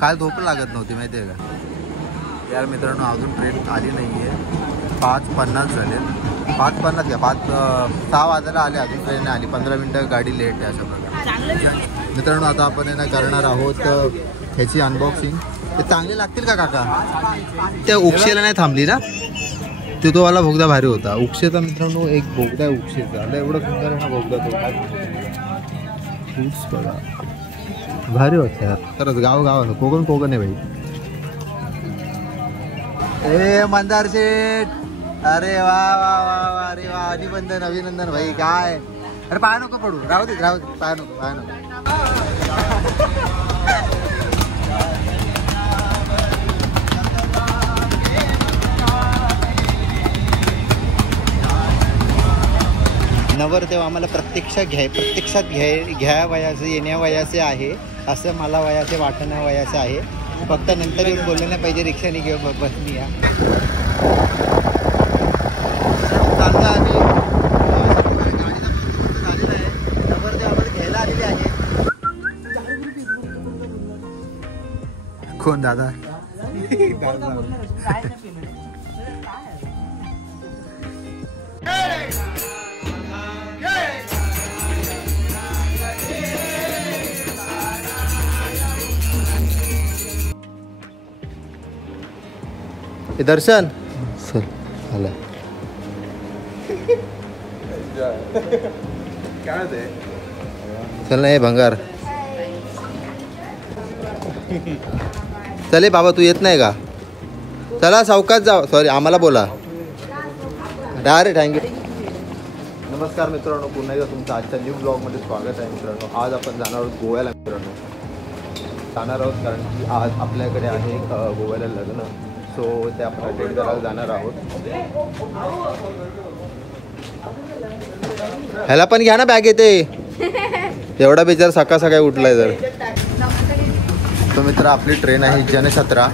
काल झोप लागत नव्हती माहितीये का यार मित्रांनो. अजून ट्रेन आली नाहीये. 5:50 झाले. 5:50 घ्या 6 वाजायला आले. अजून ट्रेन आली. 15 मिनिटं गाडी लेट आहे अशा प्रकारे. मित्रांनो आता आपण ना करणार आहोत ह्याची अनबॉक्सिंग. ते चांगले लागतील का काका? त्या उक्षेला नाही थांबली ना. तो वाला बोगदा भारी होता. उक्षेचा मित्रांनो एक बोगदा आहे उक्षेचा. एवढं सुंदर आहे हा बोगदा. तो बघा भारी होता यार. खरंच गाव कोकण आहे भाई. ए मंदार शेठ. अरे वा वा वा वा. अरे वा अभिनंदन अभिनंदन भाई. काय अरे पाय नको पडू. राहू दे पाय नको. नवरदेव आम्हाला प्रत्यक्षात घ्या वयाचे येण्या वयाचे आहे असं मला वयाचे वाटण्या वयाचे आहे. फक्त नंतर येऊन बोललं नाही पाहिजे रिक्षाने घेऊ बसनी या. चांगलं आम्ही गाडीला आहे. नवरदेव आम्हाला घ्यायला आलेले आहे. कोण दादा? दर्शन सर आला. चल नाही भंगार. चले बाबा तू येत नाही का? चला सावकाश जाऊ. सॉरी आम्हाला बोला. Direct thank you. नमस्कार मित्रांनो. पुन्हा एकदा तुमचं आजच्या न्यू ब्लॉगमध्ये स्वागत आहे मित्रांनो. आज आपण जाणार आहोत गोव्याला मित्रांनो. जाणार आहोत कारण की आज आपल्याकडे आहे गोव्याला लग्न. सो ते आपण अटेंड करायला जाणार आहोत. ह्याला पण घ्या ना बॅग येते. एवढा बेचार सकाळी उठलाय तर. तो मित्र आपली ट्रेन आहे जनछत्रा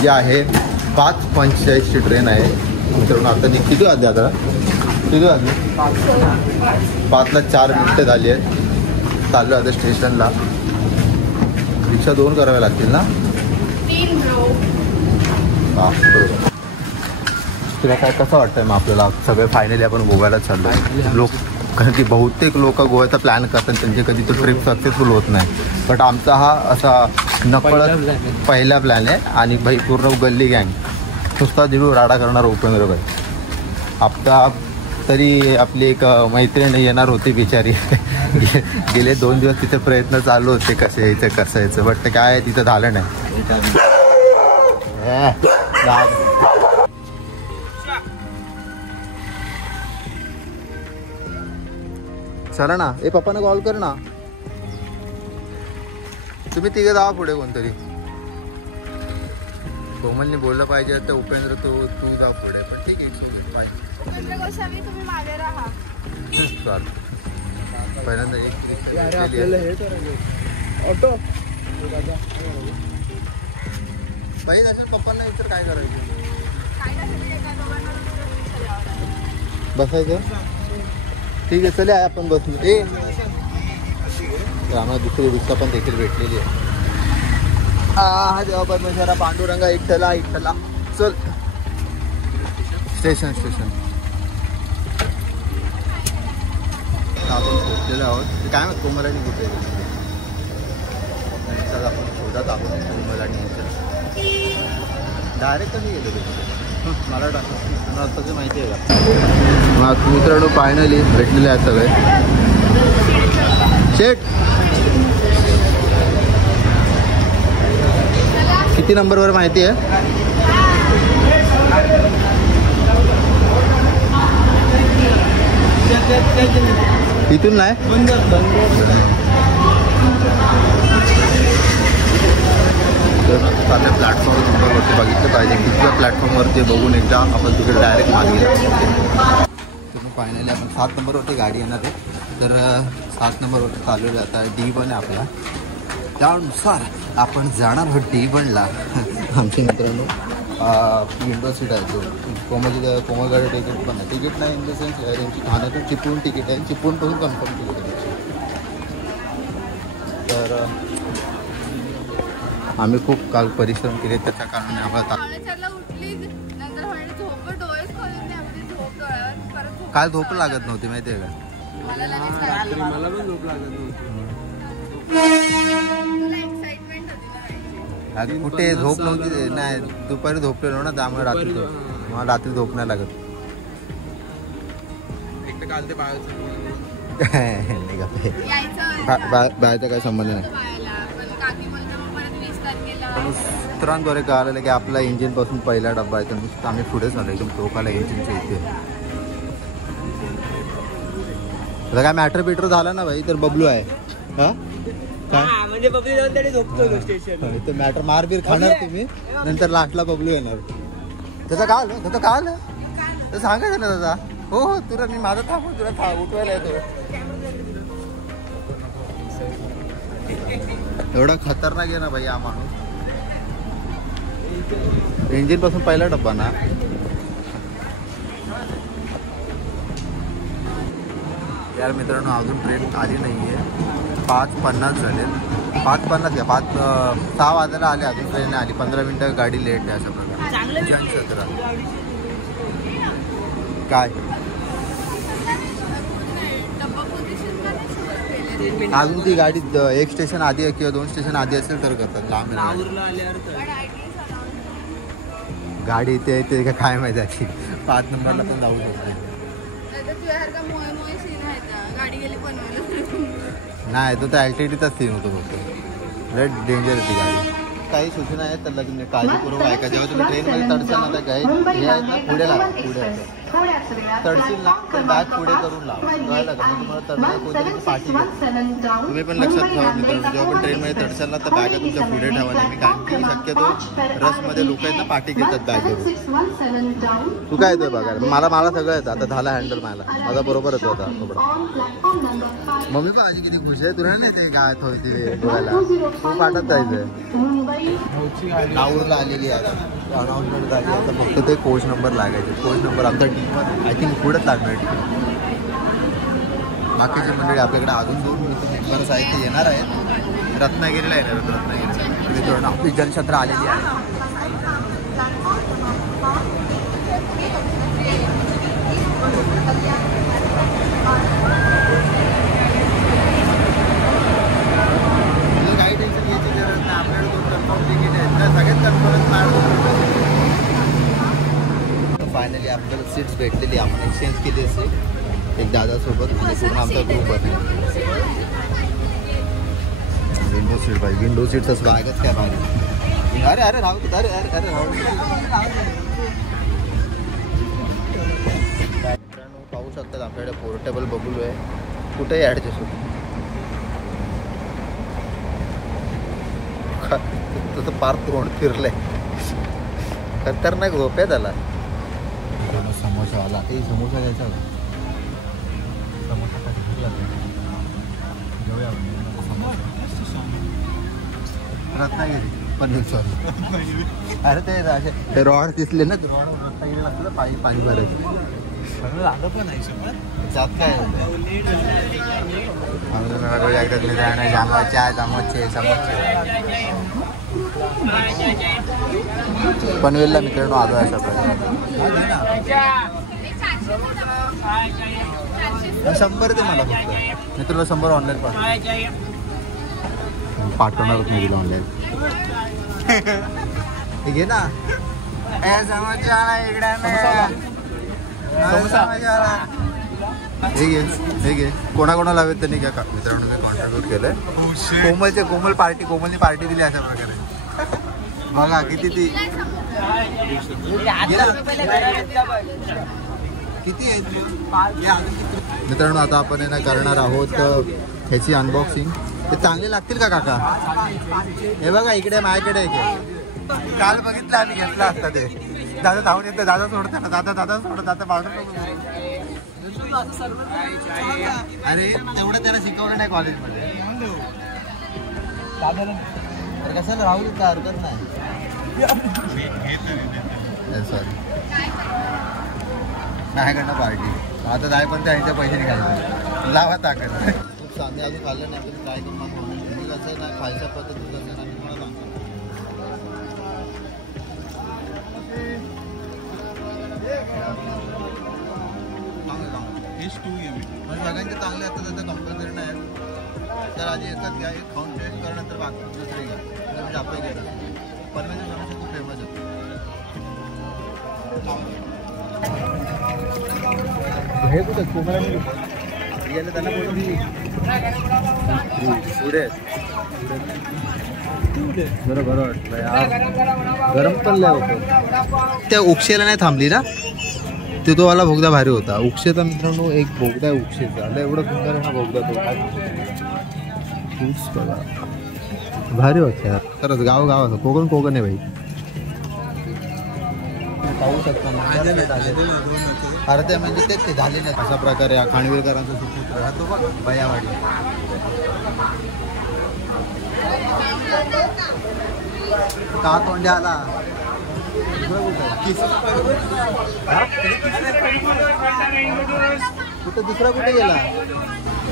जी आहे 5:45ची ट्रेन आहे मित्रांनो. आता किती वाजले? आता किती वाजले? 5ला 4 मिनिटं झाली आहेत. चाललो आता स्टेशनला. रिक्षा 2 कराव्या लागतील ना? तुला काय कसं वाटतंय मग आपल्याला सगळे फायनली आपण गोव्याला चाललो लोक. कारण की बहुतेक लोक गोव्याचा प्लॅन करतात त्यांचे कधी तो ट्रिप सक्सेसफुल होत नाही. बट आमचा हा असा नकळत पहिला प्लॅन आहे. आणि भाई पूर्ण गल्ली गँग नुसता दिलू राडा करणार उपेंद्र भाई. आता तरी आपली एक मैत्रीण येणार होती बिचारी. गेले 2 दिवस तिथे प्रयत्न चालू होते कसं यायचं. बट काय तिथं झालं नाही. चला ना. ए पप्पांना कॉल कर ना. तुम्ही तिघे जावा पुढे कोणतरी. कोमलने बोललं पाहिजे तर उपेंद्र तू जा पुढे. पण ठीक आहे बाय. तुम्ही मागे राहा. पहिल्यांदा ऑटो बाई असेल. पप्पांना विचार काय करायचं. बसायचं. ठीक आहे चले आपण बसलो. आम्हाला दुसरी रिक्षा पण देखील भेटलेली आहे. हा देवा परमेश्वरा पांडुरंगा इठ्ठला चल. स्टेशन आपण पोहोचलेलो आहोत. काय म्हणतो कोमलानी कुठे आपण शोधात आहोत. कोमलानी डायरेक्ट कधी गेलो मला टाकलं माहिती आहे का? मग मित्रांनो फायनली भेटलेले आहेत सगळे. शेट किती नंबरवर माहिती आहे? इथून नाही. आपल्या प्लॅटफॉर्म नंबरवरती बघितलं पाहिजे. किती प्लॅटफॉर्मवरती बघून एकदा आपण तिकडे डायरेक्ट मागे गेलो. तर फायनली आपण 7 नंबरवरती गाडी येणार आहे. तर 7 नंबरवरती चालू जाता D1 आहे आपला. त्यानुसार आपण जाणार आहोत D1ला. आमचे मित्रांनो विंडो सीट आहे. तो कोमलगाडी तिकीट पण आहे. तिकीट नाही इन द सेन्स यांची ठाण्यातून चिपळूण तिकीट आहे. चिपळूणपासून कन्फर्म तिकीट आहे. तर आम्ही खूप काल परिश्रम केले त्याच्या कारणाने आम्हाला काल झोप लागत नव्हती माहिती आहे का? मला पण झोप लागत नव्हती. कुठे झोप नव्हती नाही, दुपारी झोपलेलो ना त्यामुळे रात्री मला रात्री झोप नाही लागत. काल ते बाहेरचा काही संबंध नाही. सूत्रांद्वारे कळालेलं की आपला इंजिन पासून पहिला डब्बा आहे तर नुसतं आम्ही पुढेच आलो एकदम टोकाला इंजिनच्या इथे. आता काय मॅटर बिटर झाला ना भाई तर बबलू आहे. हा म्हणजे बबलू जाऊन तरी झोपतो स्टेशन. तर मॅटर मारबीर खाणार तुम्ही नंतर लास्टला बबलू येणार. त्याचा काय आलं त्याचं काय आलं तर सांगायचं ना दादा. हो हो तुला मी माझं थांबून तुला उठवायला येतो. एवढा खतरनाक आहे ना भाई हा माणूस. इंजिन पासून पहिला डब्बा ना. यार मित्रांनो अजून ट्रेन आली नाहीये. 5:50 झाले. 5:50 घ्या 6 वाजायला आले अजून ट्रेन आली. 15 मिनिटं गाडी लेट आहे अशा प्रकारे. जनसत्र काय अजून ती गाडी 1 स्टेशन आधी किंवा 2 स्टेशन आधी असेल तर करतात. लांब गाडी इथे येते का काय माहिती आहे. 5 नंबरला पण जाऊ शकते. नाही तो त्या ॲल्टिटीचाच सीन होतो फक्त. रेड डेंजर होती गाडी. काही सूचना आहेत त्याला तुम्ही काळजीपूर्वक ऐका. जेव्हा तुम्ही ट्रेनमध्ये चढसाल ना त्या हे आहेत ना पुढे लावा. पुढे चढशील ना तर बॅग पुढे करून लावा. कळलं का? मग तुम्हाला चढणार कोणतरी पाठी घेतो. तुम्ही पण लक्षात ठेवा मित्रांनो जेव्हा पण ट्रेनमध्ये चढसाल ना तर बॅगा तुमच्या पुढे ठेवा नेहमी. कारण की शक्यतो रसमध्ये लोक आहेत ना पाठी घेतात बॅगेवर. तू काय येतोय बघायला? मला सगळं येतं आता. झाला हँडल माझा बरोबर येतो आता थोडं. मम्मी पण आधी किती खुश आहे. तुला नाही ते काय थोडी बघायला तू पाठत जायचं. नाऊरला आलेली आहे आता. अनाऊन्समेंट झाली आता फक्त ते कोच नंबर लागायचे. कोच नंबर आमचा टीम आय थिंक पुढेच लागणार. बाकीची मंडळी आपल्याकडे अजून 2 साहित्य येणार आहेत. रत्नागिरीला येणार आहेत. रत्नागिरी आपली जनछत्र आलेली आहे. काही टेन्शन घ्यायची गरज नाही. आपल्याकडे 2 कन्फर्म तिकीट आहेत ना सगळ्यात कन्फर्म फायनली आपल्याला सीट्स भेटलेली. आपण एक्सचेंज केली सीट एक दादासोबत आणि पूर्ण आमचा ग्रुप आहे. विंडो सीट पाहिजे. विंडो सीटचा स्वागत काय पाहिजे. अरे अरे राहू अरे अरे अरे राहू. मित्रांनो पाहू शकतात आपल्याकडे पोर्टेबल बबलू आहे. कुठेही ॲडजस्ट होतो. तसं पार तोंड फिरलंय. खतरनाक झोप आहे त्याला. समोसावाला ते समोसा घ्यायचा होता. समोसा रत्नागिरी पनीर सॉरी. अरे ते रॉड दिसले ना रॉड रत्नागिरी लागतं पाणी भरायचं. लागलं पण नाही जात काय जामवाचे समोसे पनवेलला मित्रांनो आलो अशा प्रकारे. 100 ते मला फक्त मित्रांनो 100 ऑनलाईन पाठवणारच नाही दिला ऑनलाईन. हे घे ना हे घे. कोणाकोणाला हवेत त्यांनी घ्या का मित्रांनो. ते कॉन्ट्रीब्यूट केलंय. कोमलनी पार्टी दिली अशा प्रकारे. बघा किती ती किती आहे मित्रांनो. आता आपण ना करणार आहोत ह्याची अनबॉक्सिंग. ते चांगले लागतील का काका? हे बघा इकडे माझ्याकडे काल बघितलं आम्ही घेतला असता. ते दादा धावून येतं. दादा सोडता ना. दादा सोडत दादा बाजून. अरे तेवढं त्याला शिकवलं नाही कॉलेजमध्ये. तर कसं राहू देत हरकत नाही. सॉरी माझ्याकडनं पार्टी आता जाय पण त्यांच्या पैसे निघायचे. लावा ताकद. खूप मस्त. आम्ही अजून खाल्लं नाही, तुम्ही ट्राय करून मला मी कसं नाही खायच्या पद्धतीत कसं नाही तुम्हाला सांगतो. सगळ्यांचे चांगले असतात त्याचं कंपल्सरी नाही. तर आधी एकच घ्या, एक खाऊन टेस्ट करा, नंतर बाकी दुसरे घ्या. म्हणजे आपण घेतात पनवेलच्या समोसे खूप फेमस आहे. हे कुठं कोकणात त्यांना पुढे बरोबर वाटलं यार. गरम पण लय होतं. त्या उक्षेला नाही थांबली ना, ते तो वाला बोगदा भारी होता. उक्षेचा मित्रांनो एक बोगदा आहे उक्षेचा, आला एवढं सुंदर आहे ना बोगदा तो. फ्रूट्स बघा भारी होतं यार खरंच. गाव असं कोकण आहे भाई. पाहू शकता अर्धे म्हणजे तेच ते झाले नाही. अशा प्रकारे हा खांडवीरकरांचा सुपुत्र हा तो बघ बयावाडी. का तोंड्या आला कुठं दुसरा कुठे गेला.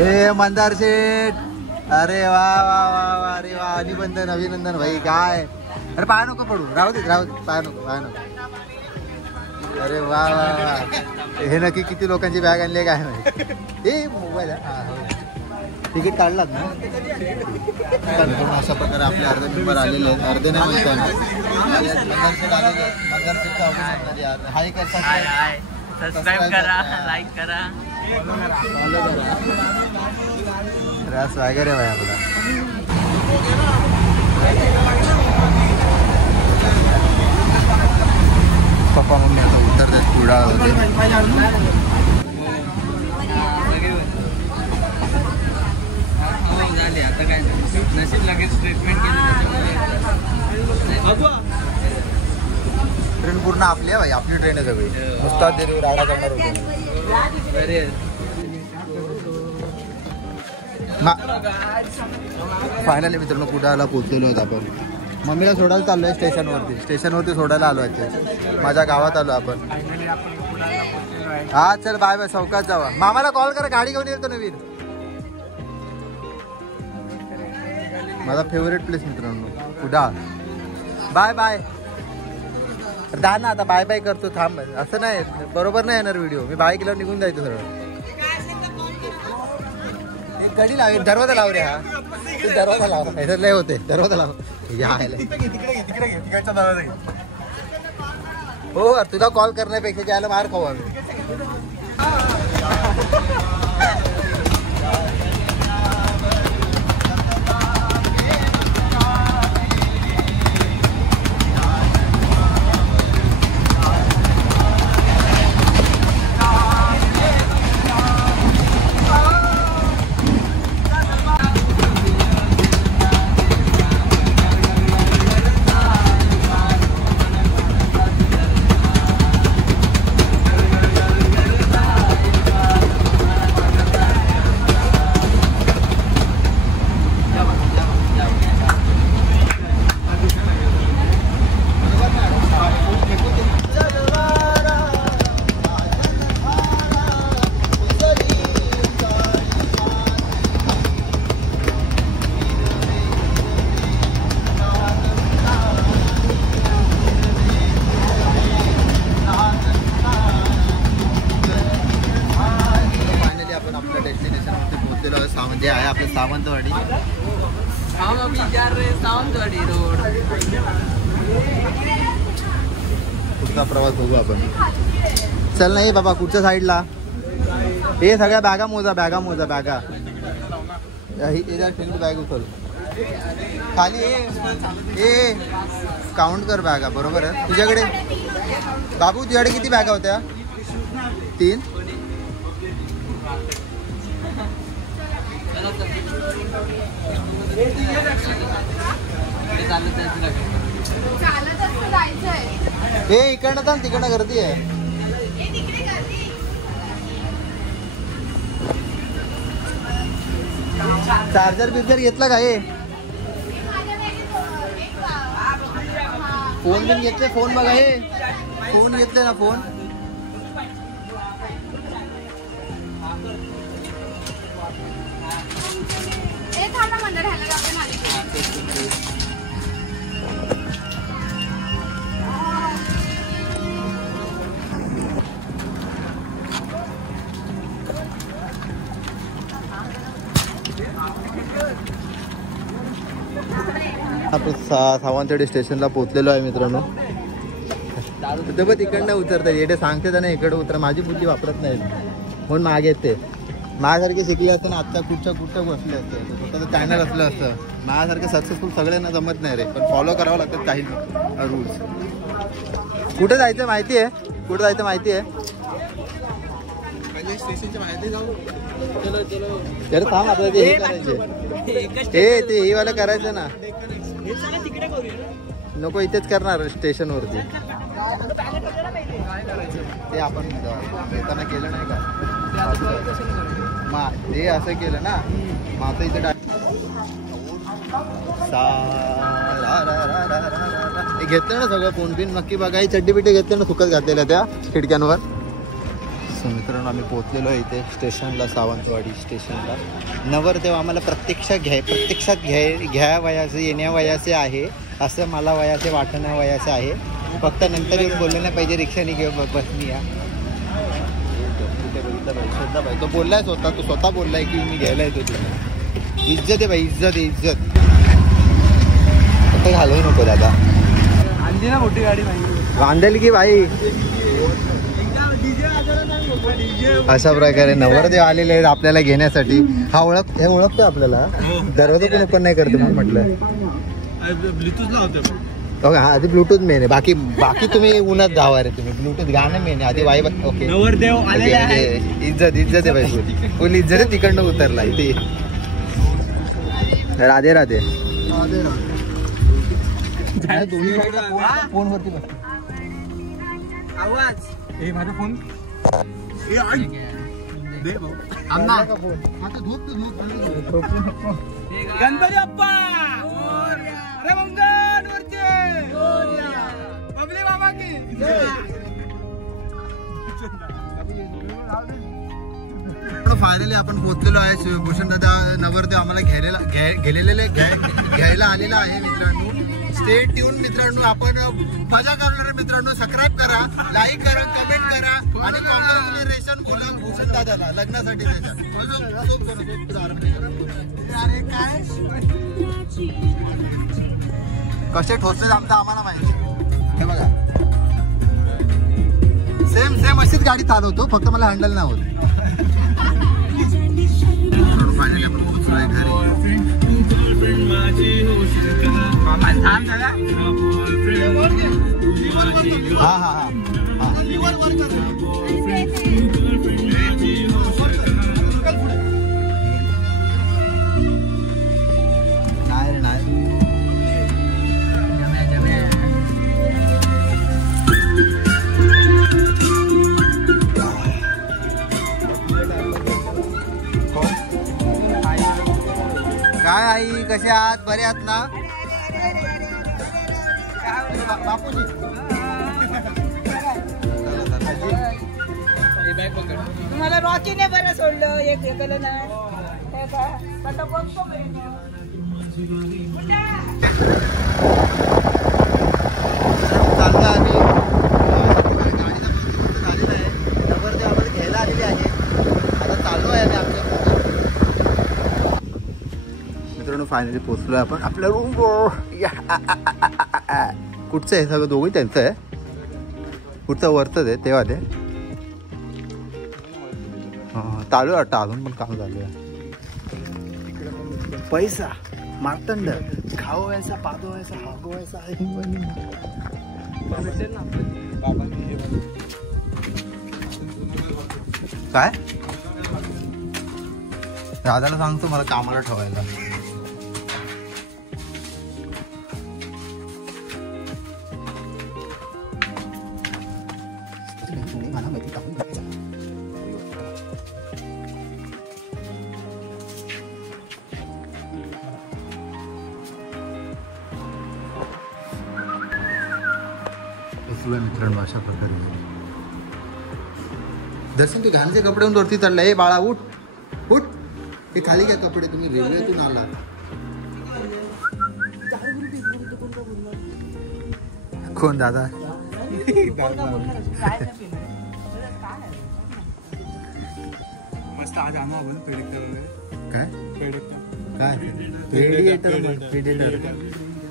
ए मंदार शेठ, अरे वा वा वा वा, अरे वा, अभिनंदन अभिनंदन भाई. काय अरे पाय नको पडू, राहू दे पाय नको. अरे वा वा वा, हे नक्की किती लोकांची बॅग आणली काय माहिती. ए मोबाईल तिकीट काढलात ना. अशा प्रकारे आपले अर्धे मेंबर आलेले आहेत. अर्धे नाही म्हणताना हाय सबस्क्राइब करा, लाईक करा, रस वगैरे भाई आपला. पप्पा मम्मी आता उतरतात कुडाळमध्ये. आता काय नशीब लगेच ट्रीटमेंट केली. ट्रेन पूर्ण आपली आहे भाई, आपली ट्रेन आहे सगळी. नुसता देवी राडा करणार होतो. फायनली मित्रांनो कुडाळला पोहोचलेलो आहेत आपण. मम्मीला सोडायला चाललो आहे स्टेशनवरती सोडायला आलो आहे. माझ्या गावात आलो आपण. हा चल बाय बाय, चौकात जावा. मामाला कॉल करा, गाडी घेऊन येतो नवीन. माझा फेवरेट प्लेस मित्रांनो कुडाळ. Bye bye. जा ना आता, बाय बाय करतो थांब. असं नाही बरोबर नाही येणार व्हिडिओ. मी बाय केल्यावर निघून जायचं सरळ. एक गडी लाव, दरवाजा लाव रे. हा तू दरवाजा लाव, लय होते. दरवाजा लाव. हो तुला कॉल करण्यापेक्षा जायला मार खाऊ आम्ही. जे आहे आपलं सावंतवाडी. सावंतवाडी रोड. पुढचा प्रवास बघू आपण. चल नाही बाबा कुठच्या साईडला. हे सगळ्या बॅगा मोजा बॅगा. बॅग उचल खाली. ए काउंट कर बॅगा. बरोबर आहे तुझ्याकडे. बाबू तुझ्याकडे किती बॅगा होत्या. 3. हे इकडनं थांब, तिकडनं गर्दी आहे. चार्जर बिर्जर घेतला का. हे फोन बिन घेतले. फोन बघा. हे फोन घेतले ना. फोन आपण सावंतवाडी स्टेशनला पोहोचलेलो आहे मित्रांनो. तर तिकडनं उतरतात येते सांगते त्यांना इकडे उतर. माझी बुद्धी वापरत नाही म्हणून मागे येते. माझ्यासारखे शिकले असतं ना आत्ता कुठच्या बसले असते. स्वतःचं चॅनल असलं असतं. माझ्यासारखे सक्सेसफुल सगळ्यांना जमत नाही रे. पण फॉलो करावं लागतात काही रूल्स. कुठे जायचं माहिती आहे? कुठे जायचं माहिती आहे? तर थांब आता ते हे करायचे. ते हे वाला करायचं ना. नको इथेच करणार स्टेशन वरती. ते आपण येताना केलं नाही का? ते असं केलं ना. मग आता इथे घेतलं ना सगळं फोन बिन नक्की बघा. चड्डी बिड्डी घेतले ना सुकत घातलेल्या त्या खिडक्यांवर. सो मित्रांनो आम्ही पोहोचलेलो आहे इथे स्टेशनला, सावंतवाडी स्टेशनला. नवरदेव आम्हाला प्रत्यक्षात घ्या वयाचे येण्या वयाचे आहे असं मला वयाचे वाटण्या वयाचे आहे. फक्त नंतर येऊन बोलले नाही पाहिजे रिक्षाने घेऊ बसनी या. तो बोललाय स्वतः. तो स्वतः बोललाय की मी घ्यायला येतो तुला. इज्जत आहे भाई, इज्जत आहे इज्जत. फक्त घालवू नको दादा. आणली ना मोठी गाडी बांधेल की भाई. अशा प्रकारे नवरदेव आलेले आहेत आपल्याला घेण्यासाठी. हे ओळखतो आपल्याला. दरवाजा पण ओपन नाही करतो म्हणून म्हटलं. ब्लूटूथ लावतो. हा आधी ब्लूटूथ मेन आहे. बाकी तुम्ही उन्हात जावा रे. तुम्ही ब्लूटूथ गाणं मेन आहे. आधी वाई. ओके नवरदेव इज्जत आहे भाई. फुल इज्जत आहे. तिकडनं उतरला इथे. राधे राधे. दोन्ही फोनवरती बस. आवाज हे माझा फोन. गणपती बाप्पा अरे मंगल मूर्ती बबली बाबा की. फायनली आपण पोहोचलेलो आहे. भूषण दादा नवरदेव आम्हाला घ्यायला आलेला आहे मित्रांनो. स्टे ट्यून मित्रांनो. आपण मजा करणार मित्रांनो. सबस्क्राईब करा, लाईक करा, कमेंट करा आणि कॉंग्रॅच्युलेशन बोला भूषण दादाला लग्नासाठी. कसे ठोचले आमचं आम्हाला माहिती. हे बघा सेम अशीच गाडी चालवतो. फक्त मला हँडल नाही होत. फायनली आपण पोहोचलोय घरी. हा हा हा नाही रे नाही. काय आई कसे आहात? बरे आहात ना बापूजी? तुम्हाला रॉकीने बरं सोडलं. एक केलं नाही घ्यायला आलेली आहे. आता चालू आहे आम्ही आमच्या मित्रांनो. फायनली पोहोचलो आहे आपण आपल्या रूम. कुठचं आहे सगळं? दोघंही त्यांचं आहे. कुठचं वरतच आहे तेव्हा ते. चालू आहे वाटतं अजून पण काम चालू आहे. पैसा मार्तंड खाओ व्हायचा, पादो व्हायचा, हागो व्हायचा आहे. काय दादाला सांगतो मला कामाला ठेवायला. मित्रांनो अशा प्रकारे दर्शन ते घाणचे कपडे वरती चढला. हे बाळा उठ उठ. हे खाली काय कपडे? तुम्ही रेल्वेतून आला. कोण दादा? वाजता आज आणू आपण प्रेडिक्टर वगैरे काय प्रेडिक्टर काय प्रेडिएटर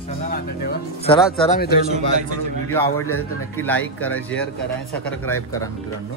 चला ना आता तेव्हा चला चला मित्रांनो व्हिडिओ आवडले असेल तर नक्की लाईक करा शेअर करा आणि सबस्क्राईब करा मित्रांनो.